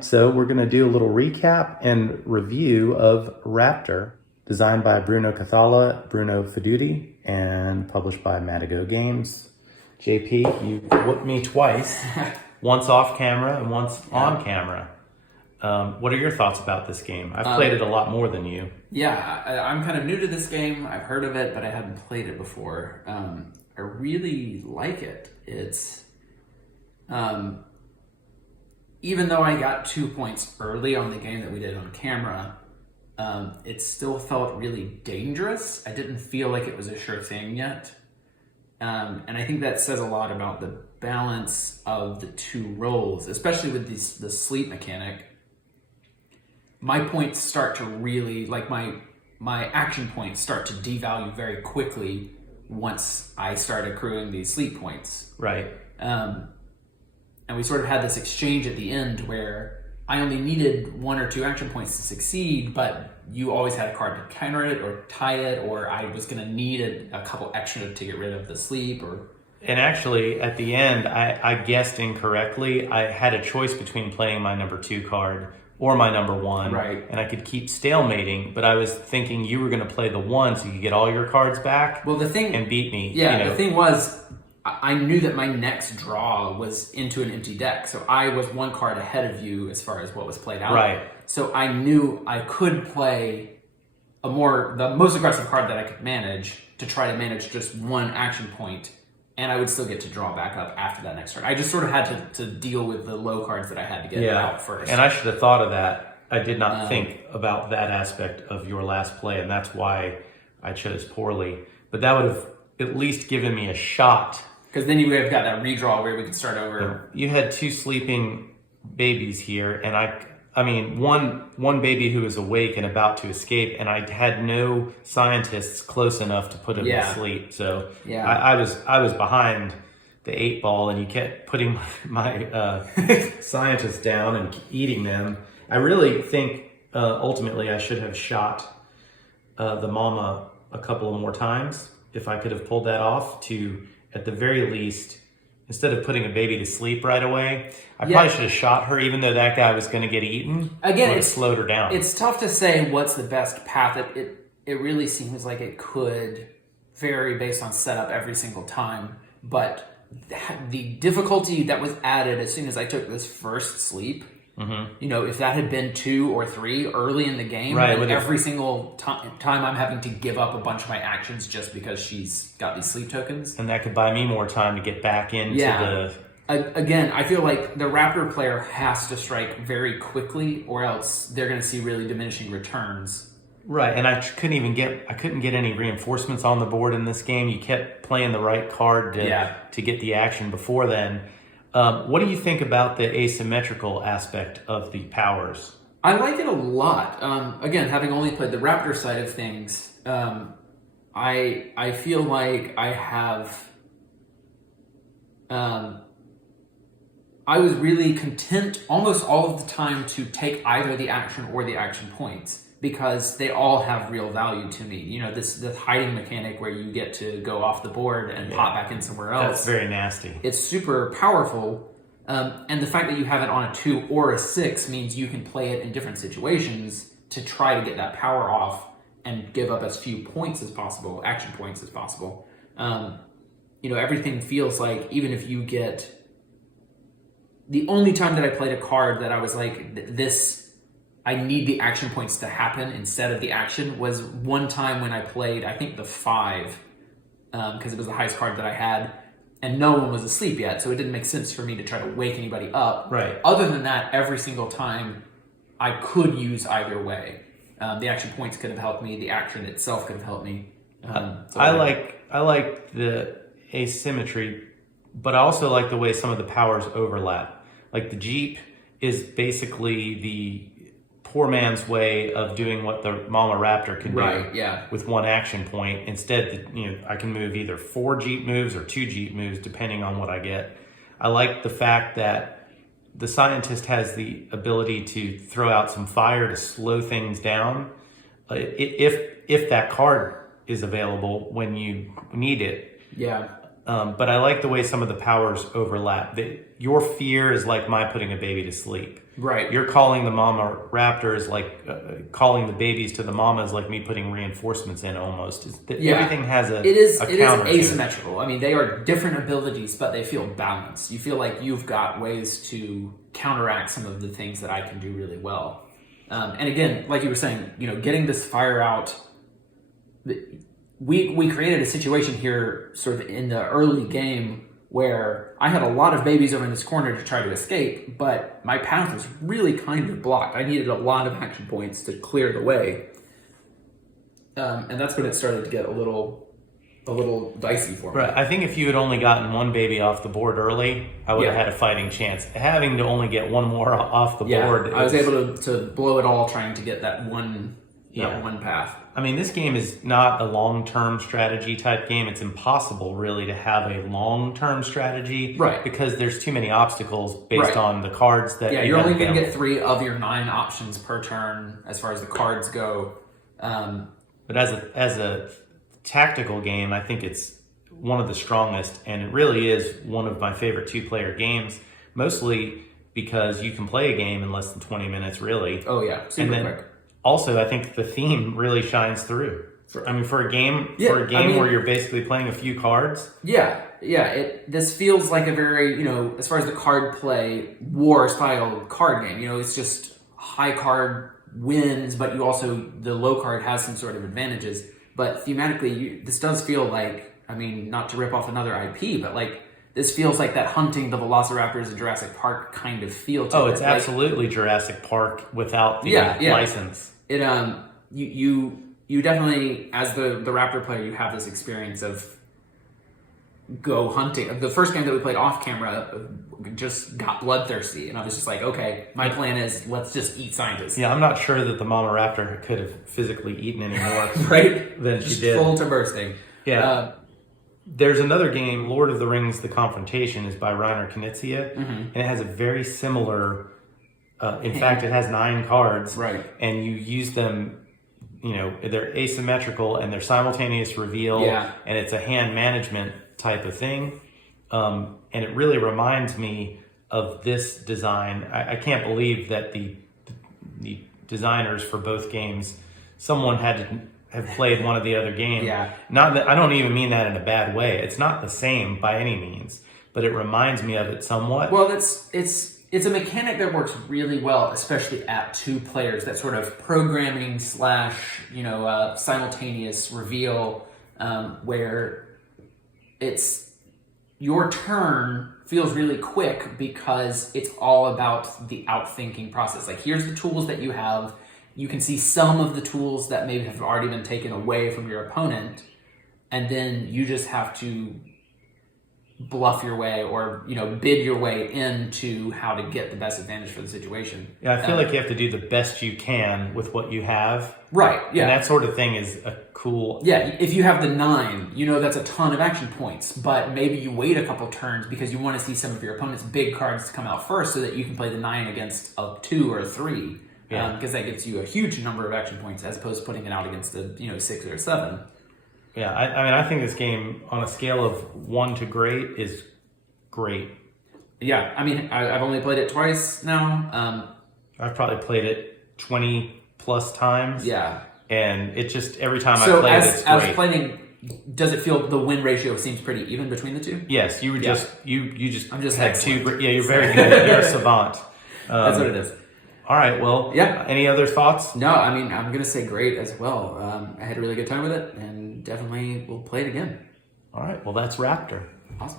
right, so we're going to do a little recap and review of Raptor, designed by Bruno Cathala, Bruno Feduti, and published by Matagot Games. JP, you whooped me twice, once off camera and once on camera. What are your thoughts about this game? I've played it a lot more than you. Yeah, I'm kind of new to this game. I've heard of it, but I hadn't played it before. I really like it. It's... even though I got 2 points early on the game that we did on camera, it still felt really dangerous. I didn't feel like it was a sure thing yet. And I think that says a lot about the balance of the two roles, especially with the sleep mechanic. My points start to really, like my action points start to devalue very quickly once I start accruing these sleep points. Right. And we sort of had this exchange at the end where I only needed 1 or 2 action points to succeed, but you always had a card to counter it or tie it, or I was going to need a couple extra to get rid of the sleep. And actually, at the end, I guessed incorrectly. I had a choice between playing my number 2 card or my number 1, right? And I could keep stalemating, but I was thinking you were going to play the 1 so you could get all your cards back. Well, and beat me. Yeah, the thing was, I knew that my next draw was into an empty deck, so I was 1 card ahead of you as far as what was played out. Right. So I knew I could play the most aggressive card that I could manage to try to manage just 1 action point, and I would still get to draw back up after that next turn. I just sort of had to deal with the low cards that I had to get out first. And I should have thought of that. I did not think about that aspect of your last play, and that's why I chose poorly. But that would have at least given me a shot. Because then you would have got that redraw where we could start over. You had 2 sleeping babies here, and I mean, one baby who was awake and about to escape, and I had no scientists close enough to put him to sleep. So I was behind the 8 ball, and you kept putting my scientists down and eating them. I really think ultimately I should have shot the mama a couple of more times if I could have pulled that off to, at the very least, instead of putting a baby to sleep right away, I probably should have shot her, even though that guy was going to get eaten. Again, it slowed her down. It's tough to say what's the best path. It really seems like it could vary based on setup every single time. But the difficulty that was added as soon as I took this first sleep, if that had been 2 or 3 early in the game, every single time I'm having to give up a bunch of my actions just because she's got these sleep tokens. And that could buy me more time to get back into the... Again, I feel like the Raptor player has to strike very quickly, or else they're going to see really diminishing returns. Right, and I couldn't get any reinforcements on the board in this game. You kept playing the right card to get the action before then. What do you think about the asymmetrical aspect of the powers? I like it a lot. Again, having only played the Raptor side of things, I feel like I have... I was really content almost all of the time to take either the action or the action points, because they all have real value to me. This hiding mechanic where you get to go off the board and pop back in somewhere else. That's very nasty. It's super powerful. And the fact that you have it on a 2 or a 6 means you can play it in different situations to try to get that power off and give up as few points as possible, action points as possible. Everything feels like, even if you get... The only time that I played a card that I was like, I need the action points to happen instead of the action, was one time when I played, I think, the 5, because it was the highest card that I had, and no one was asleep yet, so it didn't make sense for me to try to wake anybody up. Right. Other than that, every single time, I could use either way. The action points could have helped me. The action itself could have helped me. I like the asymmetry, but I also like the way some of the powers overlap. Like the Jeep is basically the poor man's way of doing what the Mama Raptor can do with 1 action point. Instead, I can move either 4 Jeep moves or 2 Jeep moves depending on what I get. I like the fact that the scientist has the ability to throw out some fire to slow things down if that card is available when you need it. Yeah. But I like the way some of the powers overlap. Your fear is like my putting a baby to sleep. Right. You're calling the mama raptor is like calling the babies to the mama is like me putting reinforcements in almost. Everything has a counter asymmetrical. I mean, they are different abilities, but they feel balanced. You feel like you've got ways to counteract some of the things that I can do really well. And again, like you were saying, getting this fire out. We created a situation here sort of in the early game where I had a lot of babies over in this corner to try to escape, but my path was really kind of blocked. I needed a lot of action points to clear the way. And that's when it started to get a little dicey for me. Right. I think if you had only gotten one baby off the board early, I would have had a fighting chance. Having to only get one more off the board. I was able to blow it all trying to get that one path. I mean, this game is not a long-term strategy type game. It's impossible, really, to have a long-term strategy. Right. Because there's too many obstacles based on the cards that you're only going to get 3 of your 9 options per turn as far as the cards go. But as a tactical game, I think it's one of the strongest, and it really is one of my favorite 2-player games, mostly because you can play a game in less than 20 minutes, really. Oh, yeah. Super quick. Also, I think the theme really shines through. For a game where you're basically playing a few cards. Yeah. This feels like a very, as far as the card play, war style card game. It's just high card wins, but the low card has some sort of advantages. But thematically, this does feel like, not to rip off another IP, but like this feels like that hunting the Velociraptors in Jurassic Park kind of feel to it. Oh, it's absolutely Jurassic Park without the license. It you definitely, as the Raptor player, you have this experience of go hunting. The first game that we played off camera just got bloodthirsty, and I was just like, okay, my plan is let's just eat scientists. Yeah, I'm not sure that the mama raptor could have physically eaten any more right? than just she did. Full to bursting. Yeah. There's another game, Lord of the Rings: The Confrontation, is by Reiner Knizia, and it has a very similar. In fact, it has 9 cards, right? And you use them. They're asymmetrical and they're simultaneous reveal, and it's a hand management type of thing. And it really reminds me of this design. I can't believe that the designers for both games, someone had to have played one of the other games. Yeah. Not that I don't even mean that in a bad way. It's not the same by any means, but it reminds me of it somewhat. Well, it's a mechanic that works really well, especially at 2 players. That sort of programming / simultaneous reveal, where it's your turn feels really quick because it's all about the outthinking process. Like, here's the tools that you have. You can see some of the tools that maybe have already been taken away from your opponent, and then you just have to bluff your way or bid your way into how to get the best advantage for the situation. Yeah, I feel like you have to do the best you can with what you have. Right, yeah. And that sort of thing is a cool... Yeah, if you have the 9, that's a ton of action points, but maybe you wait a couple turns because you want to see some of your opponent's big cards to come out first so that you can play the 9 against a 2 or a 3, because that gets you a huge number of action points as opposed to putting it out against a 6 or 7. Yeah, I think this game, on a scale of 1 to great, is great. Yeah, I've only played it twice now. I've probably played it 20 plus times. Yeah. And it just, every time I play it, it's great. As playing, does it feel the win ratio seems pretty even between the 2? Yes, you were just, I'm just had 2, you're very good. You're a savant. That's what it is. All right, well, any other thoughts? No, I'm going to say great as well. I had a really good time with it, and definitely will play it again. All right, well, that's Raptor. Awesome.